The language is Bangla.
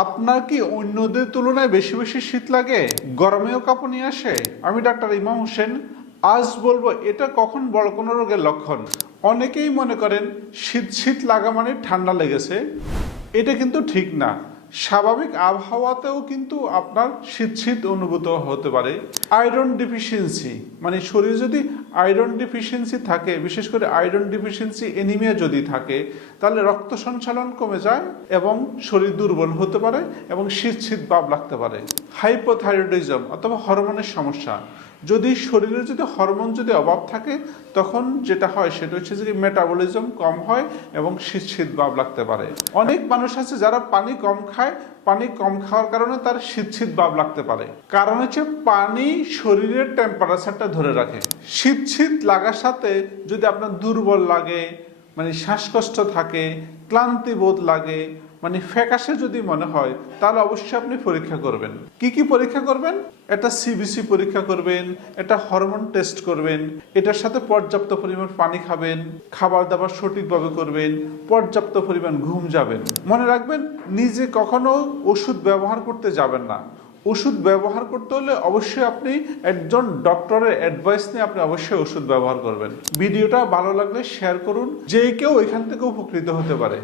আপনার কি অন্যদের তুলনায় বেশি বেশি শীত লাগে, গরমেও কাঁপুনি আসে? আমি ডাক্তার ইমাম হোসেন আজ বলবো এটা কখন বড় কোনো রোগের লক্ষণ। অনেকেই মনে করেন শীত শীত লাগা মানে ঠান্ডা লেগেছে, এটা কিন্তু ঠিক না। স্বাভাবিক আবহাওয়াতেও কিন্তু আপনার শীত শীত অনুভূত হতে পারে। আয়রন ডিফিসিয়েন্সি মানে শরীরে যদি আয়রন ডিফিসিয়েন্সি থাকে, বিশেষ করে আয়রন ডিফিসিয়েন্সি এনিমিয়া যদি থাকে, তাহলে রক্ত সঞ্চালন কমে যায় এবং শরীর দুর্বল হতে পারে এবং শীত শীত ভাব লাগতে পারে। হাইপোথাইরয়েডিজম অথবা হরমোনের সমস্যা, যদি শরীরে যদি হরমোন যদি অভাব থাকে, তখন যেটা হয় সেটা হচ্ছে যে মেটাবলিজম কম হয় এবং শীত শীত ভাব লাগতে পারে। অনেক মানুষ আছে যারা পানি কম খায়, পানি কম খাওয়ার কারণে তার শীত শীত ভাব লাগতে পারে। কারণ হচ্ছে পানি শরীরের টেম্পারেচারটা ধরে রাখে। শীত শীত লাগার সাথে যদি আপনার দুর্বল লাগে, মানে শ্বাসকষ্ট থাকে, ক্লান্তি বোধ লাগে, মানে ফ্যাকাশে যদি মনে হয়, তাহলে অবশ্যই আপনি পরীক্ষা করবেন। কি কি পরীক্ষা করবেন? এটা সিবিসি পরীক্ষা করবেন, এটা হরমোন টেস্ট করবেন, এটার সাথে পর্যাপ্ত পরিমাণ পানি খাবেন, খাবার দাবার সঠিকভাবে করবেন, পর্যাপ্ত পরিমাণ ঘুম যাবেন। মনে রাখবেন, নিজে কখনো ওষুধ ব্যবহার করতে যাবেন না। ওষুধ ব্যবহার করতে হলে অবশ্যই আপনি একজন ডক্টরের অ্যাডভাইস নিয়ে আপনি অবশ্যই ওষুধ ব্যবহার করবেন। ভিডিওটা ভালো লাগলে শেয়ার করুন, যে কেউ এখান থেকে উপকৃত হতে পারে।